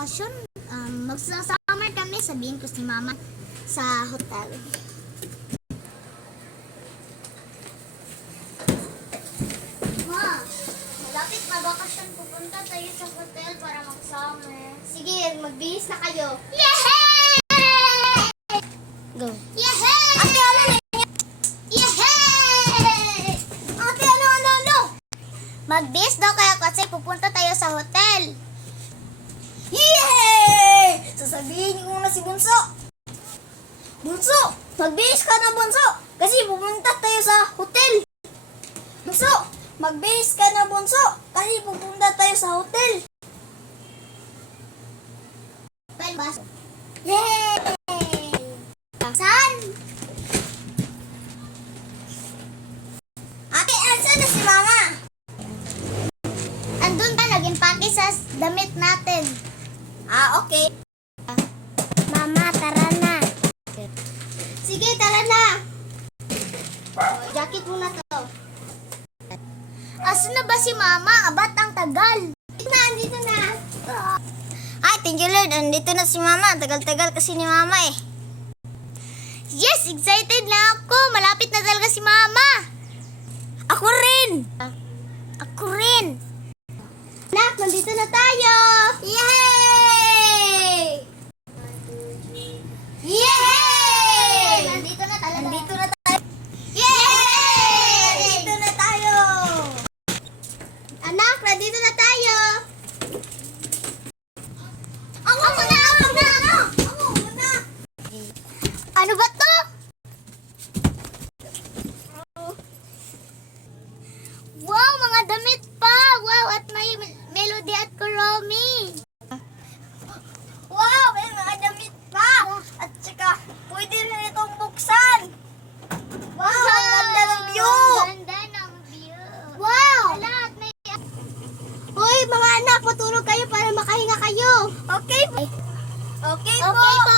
magbabakasyon. Magsa-summer kami, sabihin ko si mama sa hotel. Ma, malapit magbakasyon. Pupunta tayo sa hotel para mag-summer. Sige, magbihis na kayo. Yehey! Go. Yehey! Ate, ano na yun? Yehey! Ate, ano? Magbihis daw kayo kasi pupunta tayo sa hotel. Yay! Sasabihin ko na si Bunso. Bunso, magbihis ka na, Bunso. Kasi pupunta tayo sa hotel. Bunso, magbihis ka na, Bunso. Kasi pupunta tayo sa hotel. Yay! Saan? Ate, asan na si Mama? Andun ka, nag-impake sa damit natin. Okay. Mama, tara na. Sige, tara na. Jacket muna to. Asan na ba si Mama? Abat ang tagal. Andito na. Ay, thank you Lord. Andito na si Mama. Tagal-tagal kasi ni Mama eh. Yes, excited na ako. Malapit na talaga si Mama. Ako rin. Ako rin. Nak, nandito na tayo. Yay! Yay! Nandito na talaga. Nandito na tayo. Yay! Nandito na tayo. Anak, nandito na tayo. Ako muna. Ano ba to? Wow, mga damit pa. Wow, at may Melody at Kuromi. Wow, may mga damit pa. At saka, pwede rin itong buksan. Wow, ang ganda ng view. Ganda ng view. Wow. Lahat may... Hoy, mga anak, matulog kayo para makahinga kayo. Okay po. Okay po. Okay po,